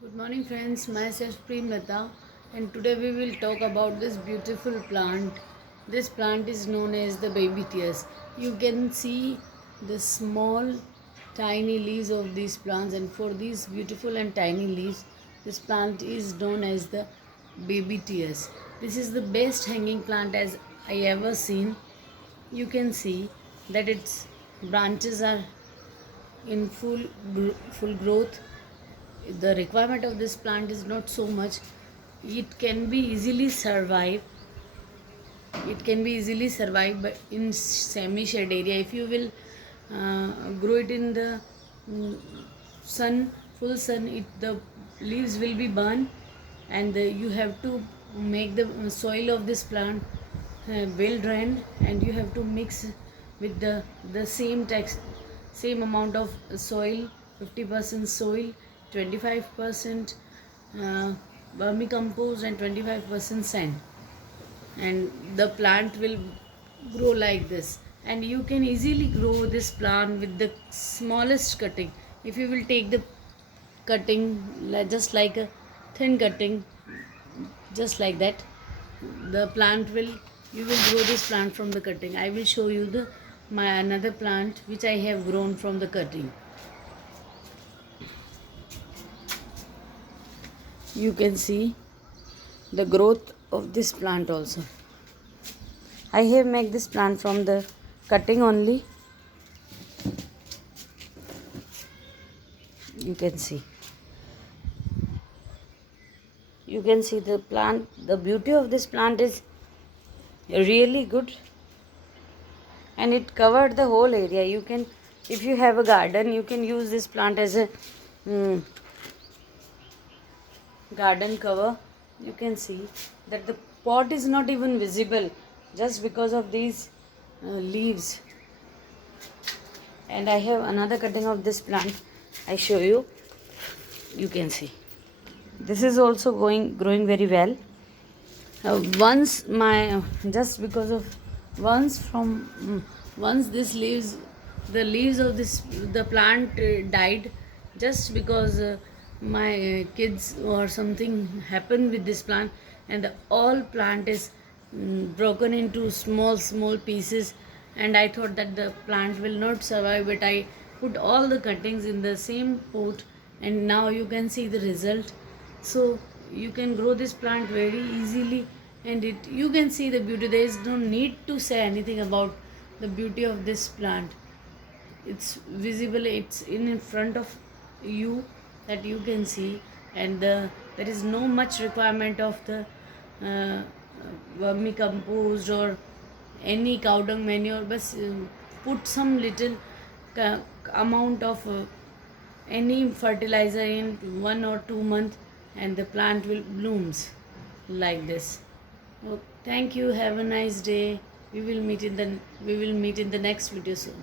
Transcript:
Good morning friends, myself Premlata, and today we will talk about this beautiful plant. This plant is known as the baby tears. You can see the small tiny leaves of these plants, and for these beautiful and tiny leaves this plant is known as the baby tears. This is the best hanging plant as I ever seen. You can see that its branches are in full growth. The requirement of this plant is not so much. It can be easily survive. It can be easily survive, but in semi-shade area, if you will grow it in the mm, sun, full sun, the leaves will be burned, and you have to make the soil of this plant well drained, and you have to mix with the same amount of soil, 50% soil, 25% uh, vermicompost, and 25% sand, and the plant will grow like this. And you can easily grow this plant with the smallest cutting. If you will take the cutting just like a thin cutting, just like that, the plant will you will grow this plant from the cutting. I will show you the my another plant which I have grown from the cutting. You can see the growth of this plant also. I have made this plant from the cutting only. You can see. You can see the plant. The beauty of this plant is really good, and it covered the whole area. You can, if you have a garden, you can use this plant as a mm, garden cover. You can see that the pot is not even visible just because of these leaves. And I have another cutting of this plant. I show you. You can see this is also growing very well. Once my just because of once from once this leaves the leaves of this the plant died, just because my kids or something happened with this plant, and the all plant is broken into small pieces, and I thought that the plant will not survive, but I put all the cuttings in the same pot, and now you can see the result. So you can grow this plant very easily, and you can see the beauty. There is no need to say anything about the beauty of this plant. It's visible, it's in front of you, that you can see. And there is no much requirement of the uh, vermicompost or any cow dung manure, but put some little amount of any fertilizer in 1 or 2 months, and the plant will blooms like this. Oh, thank you, have a nice day. We will meet in the next video soon.